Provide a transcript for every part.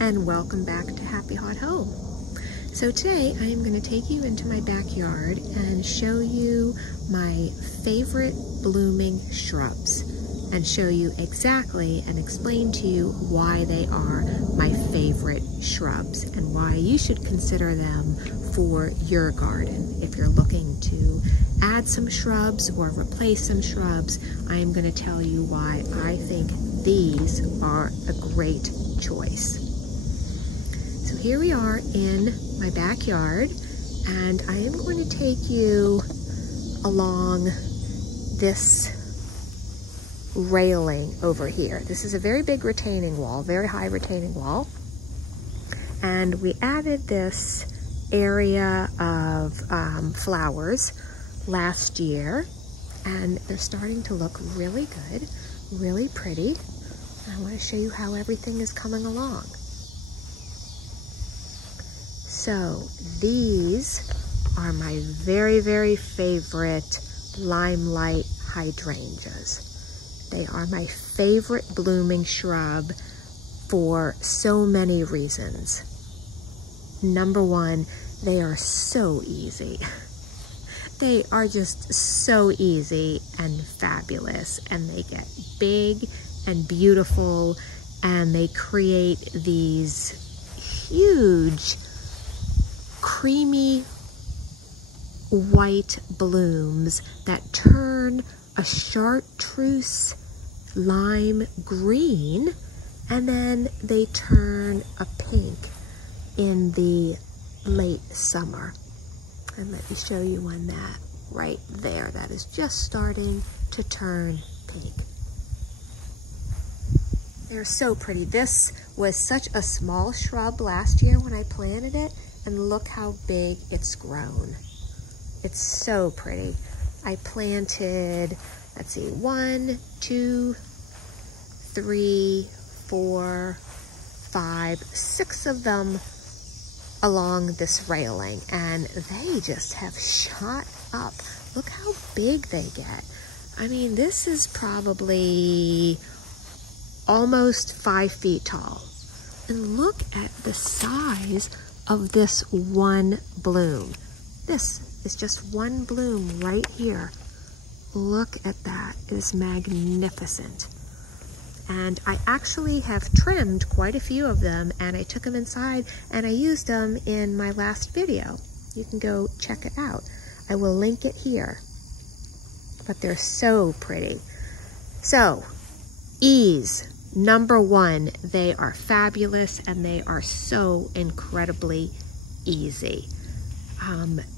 and welcome back to Happy Hot Home. So today I am going to take you into my backyard and show you my favorite blooming shrubs and show you exactly and explain to you why they are my favorite shrubs and why you should consider them for your garden. If you're looking to add some shrubs or replace some shrubs, I am going to tell you why I think these are a great choice. So here we are in my backyard, and I am going to take you along this railing over here. This is a very big retaining wall, very high retaining wall. And we added this area of flowers last year, and they're starting to look really good, really pretty. I want to show you how everything is coming along. So these are my very, very favorite Limelight Hydrangeas. They are my favorite blooming shrub for so many reasons. Number one, they are so easy. They are just so easy and fabulous, and they get big and beautiful, and they create these huge creamy white blooms that turn a chartreuse lime green, and then they turn a pink in the late summer. And let me show you one that right there that is just starting to turn pink. They're so pretty. This was such a small shrub last year when I planted it, and look how big it's grown. It's so pretty. I planted, let's see, 1, 2, 3, 4, 5, 6 of them along this railing, and they just have shot up. Look how big they get. I mean, this is probably almost 5 feet tall. And look at the size of this one bloom. This is just one bloom right here. Look at that. It is magnificent. And I actually have trimmed quite a few of them, and I took them inside and I used them in my last video. You can go check it out. I will link it here. But they're so pretty. So, ease. Number one, they are fabulous and they are so incredibly easy.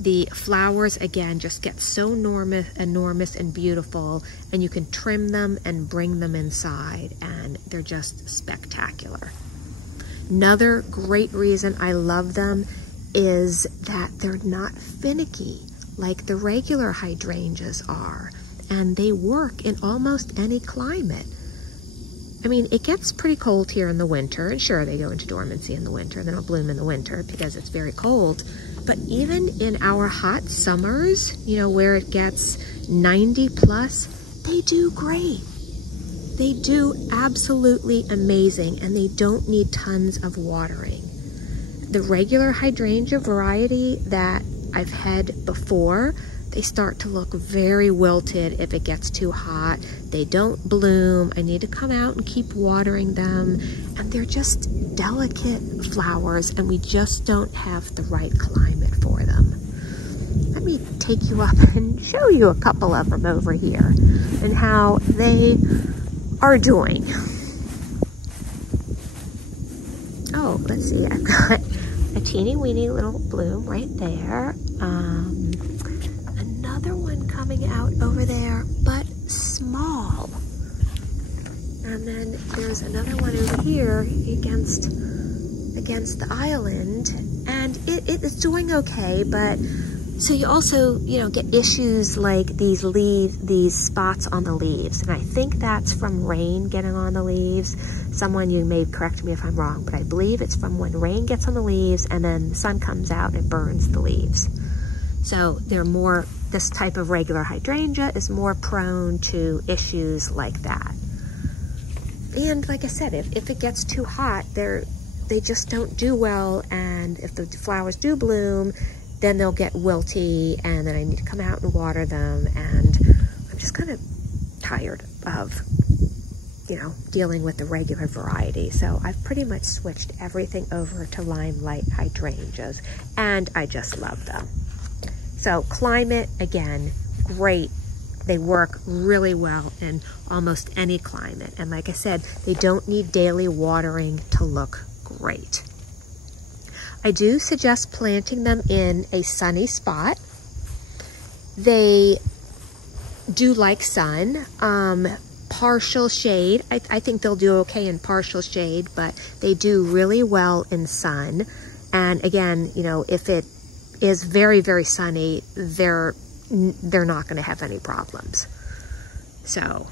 The flowers, again, just get so enormous and beautiful, and you can trim them and bring them inside, and they're just spectacular. Another great reason I love them is that they're not finicky like the regular hydrangeas are, and they work in almost any climate. I mean, it gets pretty cold here in the winter, and sure, they go into dormancy in the winter, and then they'll bloom in the winter because it's very cold. But even in our hot summers, you know, where it gets 90 plus, they do great. They do absolutely amazing, and they don't need tons of watering. The regular hydrangea variety that I've had before, they start to look very wilted if it gets too hot. They don't bloom. I need to come out and keep watering them. And they're just delicate flowers, and we just don't have the right climate for them. Let me take you up and show you a couple of them over here and how they are doing. Oh, let's see. I've got a teeny weeny little bloom right there. Another one coming out over there, but small. And then there's another one over here against the island, and it's doing okay, but so you also, you know, get issues like these spots on the leaves, and I think that's from rain getting on the leaves. Someone, you may correct me if I'm wrong, but I believe it's from when rain gets on the leaves and then the sun comes out and it burns the leaves. So they're more, this type of regular hydrangea is more prone to issues like that. And like I said, if it gets too hot, they just don't do well, and if the flowers do bloom, then they'll get wilty, and then I need to come out and water them, and I'm just kind of tired of, you know, dealing with the regular variety. So I've pretty much switched everything over to Limelight Hydrangeas, and I just love them. So climate, again, great. They work really well in almost any climate. And like I said, they don't need daily watering to look great. I do suggest planting them in a sunny spot. They do like sun. Partial shade, I think they'll do okay in partial shade, but they do really well in sun. And again, you know, if it is very, very sunny, they're not going to have any problems. So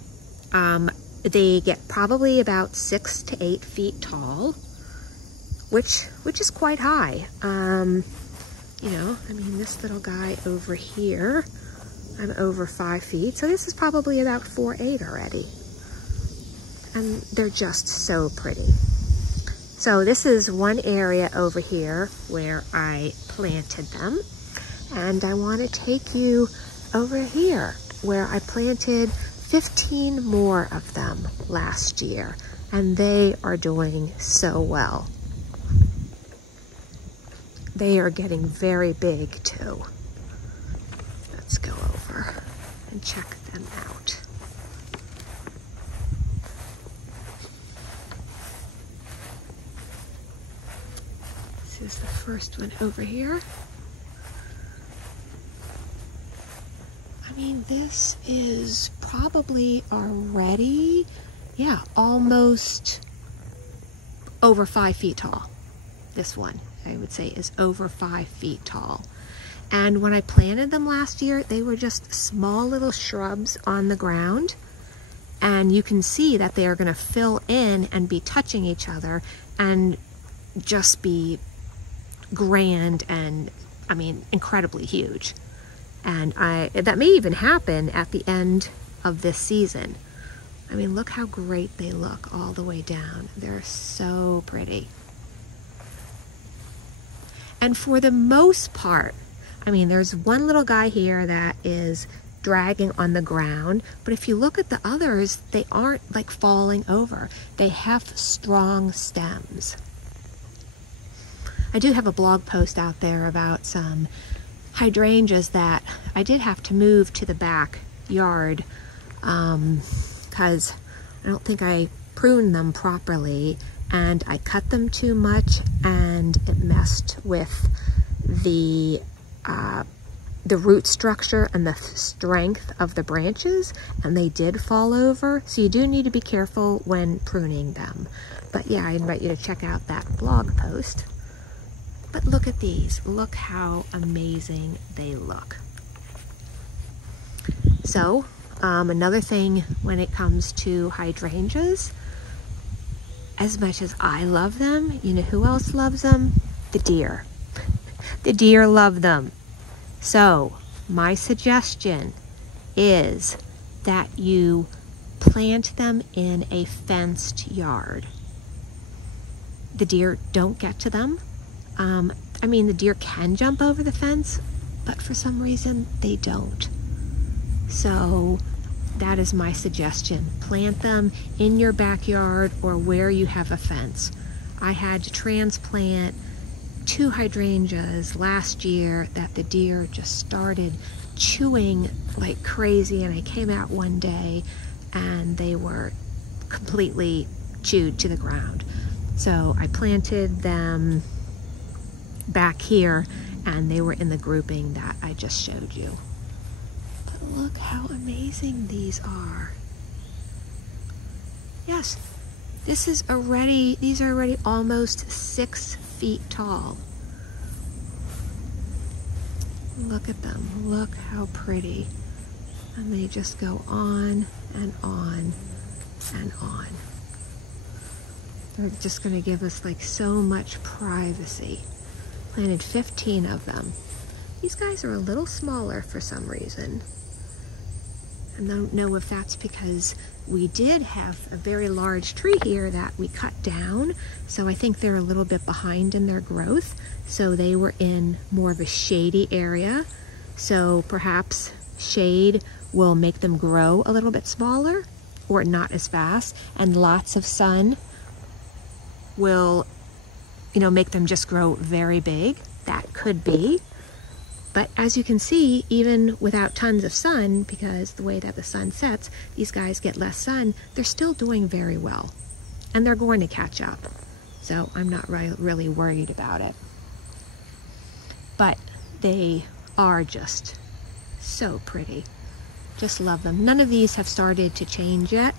they get probably about 6 to 8 feet tall, which is quite high. You know, I mean, this little guy over here, I'm over 5 feet, so this is probably about 4'8" already. And they're just so pretty. So this is one area over here where I planted them. And I want to take you over here where I planted 15 more of them last year. And they are doing so well. They are getting very big too. Let's go over and check them out. This is the first one over here. I mean, this is probably already, yeah, almost over 5 feet tall. This one, I would say, is over 5 feet tall. And when I planted them last year, they were just small little shrubs on the ground. And you can see that they are going to fill in and be touching each other and just be grand and, I mean, incredibly huge. And that may even happen at the end of this season. I mean, look how great they look all the way down. They're so pretty. And for the most part, I mean, there's one little guy here that is dragging on the ground, but if you look at the others, they aren't like falling over. They have strong stems. I do have a blog post out there about some hydrangeas that I did have to move to the backyard because I don't think I pruned them properly, and I cut them too much, and it messed with the root structure and the strength of the branches, and they did fall over. So you do need to be careful when pruning them. But yeah, I invite you to check out that blog post. But look at these. Look how amazing they look. So another thing when it comes to hydrangeas, as much as I love them, you know who else loves them? The deer. The deer love them. So my suggestion is that you plant them in a fenced yard. The deer don't get to them. I mean, the deer can jump over the fence, but for some reason they don't. So that is my suggestion. Plant them in your backyard or where you have a fence. I had to transplant 2 hydrangeas last year that the deer just started chewing like crazy, and I came out one day and they were completely chewed to the ground. So I planted them back here, and they were in the grouping that I just showed you. But look how amazing these are. Yes, these are already almost 6 feet tall. Look at them, look how pretty. And they just go on and on and on. They're just gonna give us like so much privacy. Planted 15 of them. These guys are a little smaller for some reason. I don't know if that's because we did have a very large tree here that we cut down, so I think they're a little bit behind in their growth. So they were in more of a shady area, so perhaps shade will make them grow a little bit smaller or not as fast, and lots of sun will, you know, make them just grow very big. That could be. But as you can see, even without tons of sun, because the way that the sun sets, these guys get less sun, they're still doing very well. And they're going to catch up. So I'm not really worried about it. But they are just so pretty. Just love them. None of these have started to change yet,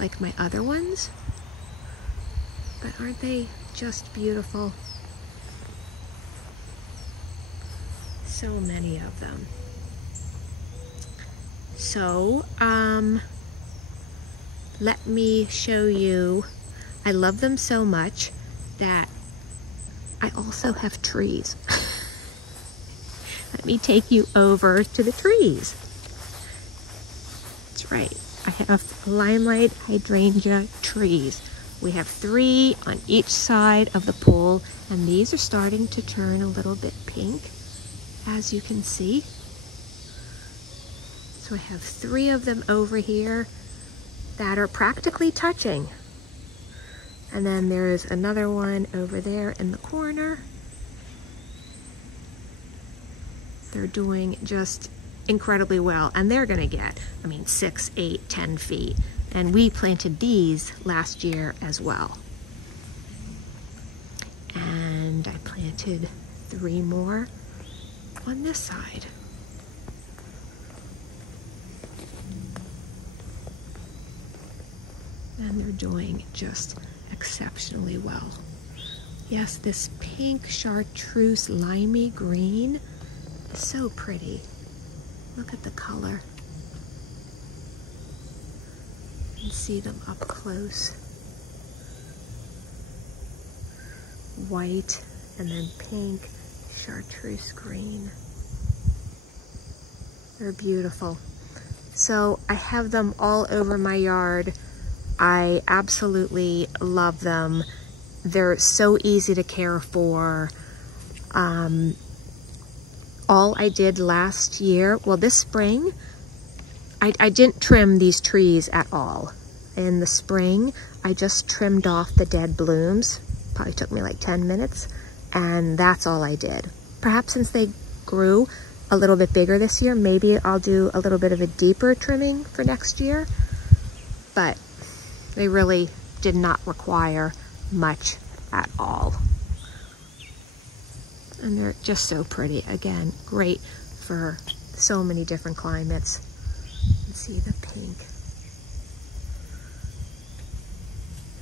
like my other ones. But aren't they just beautiful? So many of them. So, let me show you. I love them so much that I also have trees. Let me take you over to the trees. That's right. I have Limelight Hydrangea trees. We have 3 on each side of the pool, and these are starting to turn a little bit pink, as you can see. So I have 3 of them over here that are practically touching. And then there's another one over there in the corner. They're doing just incredibly well, and they're gonna get, I mean, 6, 8, 10 feet. And we planted these last year as well. And I planted 3 more on this side. And they're doing just exceptionally well. Yes, this pink chartreuse limey green is so pretty. Look at the color. You can see them up close. White and then pink, chartreuse green. They're beautiful. So I have them all over my yard. I absolutely love them. They're so easy to care for. All I did last year, well, this spring, I didn't trim these trees at all. In the spring, I just trimmed off the dead blooms. Probably took me like 10 minutes, and that's all I did. Perhaps since they grew a little bit bigger this year, maybe I'll do a little bit of a deeper trimming for next year, but they really did not require much at all. And they're just so pretty. Again, great for so many different climates. You can see the pink.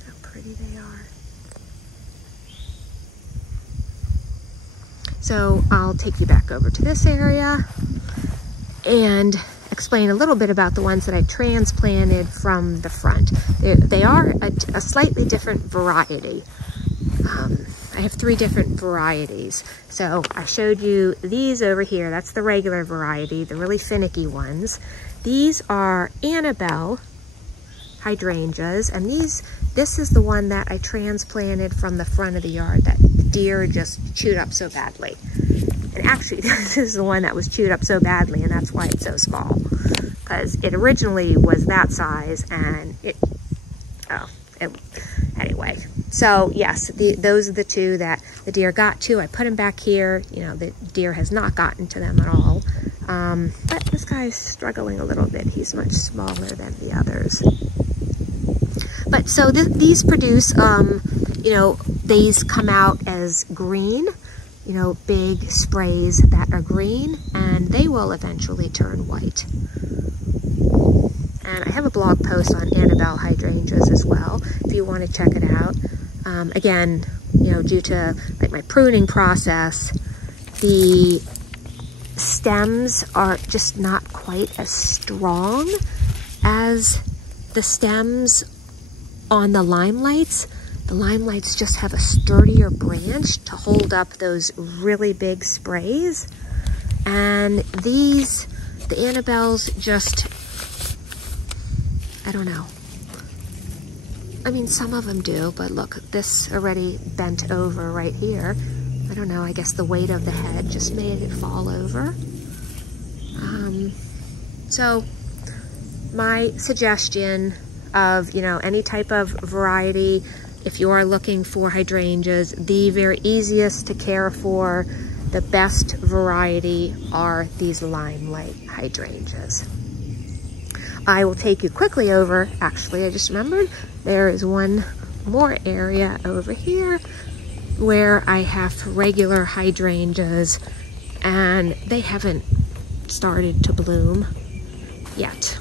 How pretty they are. So I'll take you back over to this area and explain a little bit about the ones that I transplanted from the front. They are a slightly different variety. I have 3 different varieties. So I showed you these over here. That's the regular variety, the really finicky ones. These are Limelight Hydrangeas, and this is the one that I transplanted from the front of the yard that the deer just chewed up so badly. And actually, this is the one that was chewed up so badly, and that's why it's so small. Because it originally was that size, and anyway. So yes, those are the 2 that the deer got to. I put them back here. You know, the deer has not gotten to them at all. But this guy's struggling a little bit. He's much smaller than the others. But so these produce, you know, these come out as green, you know, big sprays that are green, and they will eventually turn white. And I have a blog post on Limelight Hydrangeas as well, if you want to check it out. Again, you know, due to like my pruning process, the stems are just not quite as strong as the stems on the Limelights. The Limelights just have a sturdier branch to hold up those really big sprays. And the Annabelles just I don't know. I mean, some of them do, but look, this already bent over right here. I don't know, I guess the weight of the head just made it fall over. So my suggestion of, you know, any type of variety, if you are looking for hydrangeas, the very easiest to care for, the best variety are these Limelight hydrangeas. I will take you quickly over, actually, I just remembered, there is one more area over here where I have regular hydrangeas and they haven't started to bloom yet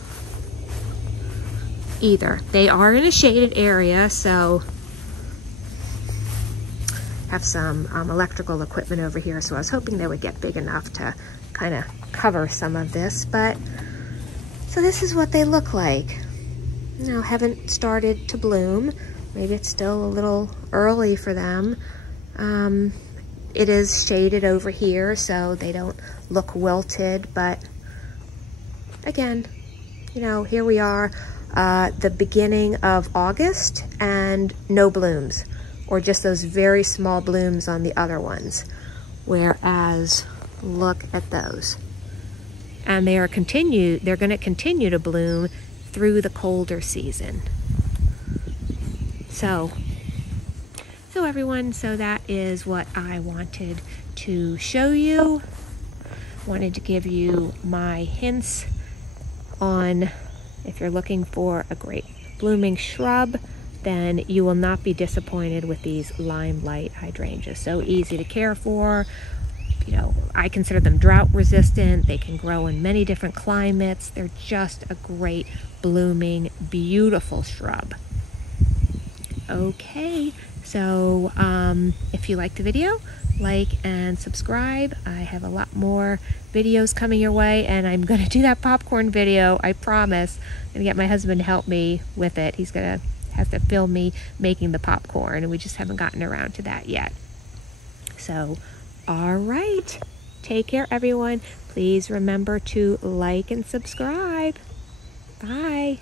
either. They are in a shaded area, so have some electrical equipment over here, so I was hoping they would get big enough to kind of cover some of this, but so this is what they look like. You know, haven't started to bloom. Maybe it's still a little early for them. It is shaded over here, so they don't look wilted, but again, you know, here we are, the beginning of August, and no blooms, or just those very small blooms on the other ones. Whereas, look at those. And they're going to continue to bloom through the colder season. So everyone, so that is what I wanted to show you. Wanted to give you my hints on if you're looking for a great blooming shrub, then you will not be disappointed with these Limelight hydrangeas. So easy to care for. You know, I consider them drought resistant. They can grow in many different climates. They're just a great blooming, beautiful shrub. Okay, so if you liked the video, like and subscribe. I have a lot more videos coming your way, and I'm going to do that popcorn video, I promise. I'm going to get my husband to help me with it. He's going to have to film me making the popcorn, and we just haven't gotten around to that yet. So, all right. Take care, everyone. Please remember to like and subscribe. Bye.